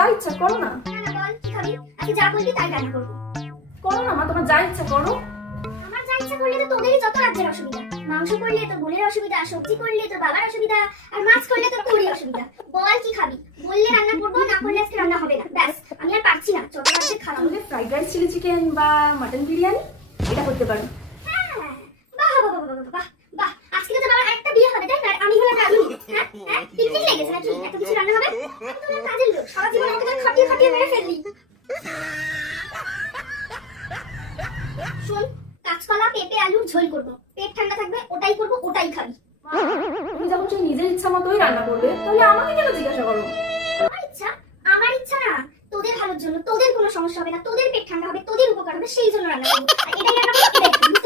যা ইচ্ছা করো না। না না বল কি খাবি? আজকে যা বলবি তাই রান্না করবো। করো না মা, তোমার যা ইচ্ছা করো। আমার যা ইচ্ছা করলে তো তোদেরই যত রাজ্যের অসুবিধা। মাংস করলে তোর বোনের অসুবিধা, সবজি করলে তোর বাবার অসুবিধা, আর মাছ করলে তোর তোরই অসুবিধা। বল কি খাবি? বললে রান্না করবো, না করলে আজকে রান্না হবে না। ব্যাস, আমি আর পারছি না যত রাজ্যের খাওয়া। তাহলে ফ্রাইড রাইস, চিলি চিকেন বা মাটন বিরিয়ানি এটা করতে পারো। হ্যাঁ, বাহ বাহ বাহ বাহ বাহ বাহ। আজকে তো বাবার আরেকটা বিয়ে হবে তাই না? আর আমি হলাম রাঁধুনি। হ্যাঁ হ্যাঁ, পিকনিক লেগেছে নাকি? এত কিছু রান্না হবে? আমি তো আমার কাজের লোক, সারা জীবন আমাকে তো খাটিয়ে খাটিয়ে মেরে ফেললি। শোন, কাঁচকলা পেঁপে আলুর ঝোল করবো, পেট ঠান্ডা থাকবে, ওটাই করবো, ওটাই খাবি। তুমি যখন সেই নিজের ইচ্ছা মতোই রান্না করবে, তাহলে আমাকে কেন জিজ্ঞাসা করো? আমার ইচ্ছা না, তোদের ভালোর জন্য, তোদের কোনো সমস্যা হবে না, তোদের পেট ঠান্ডা হবে, তোদের উপকার হবে, সেই জন্য রান্না করবো। আর এটাই রান্না করবো, এটাই খাবি।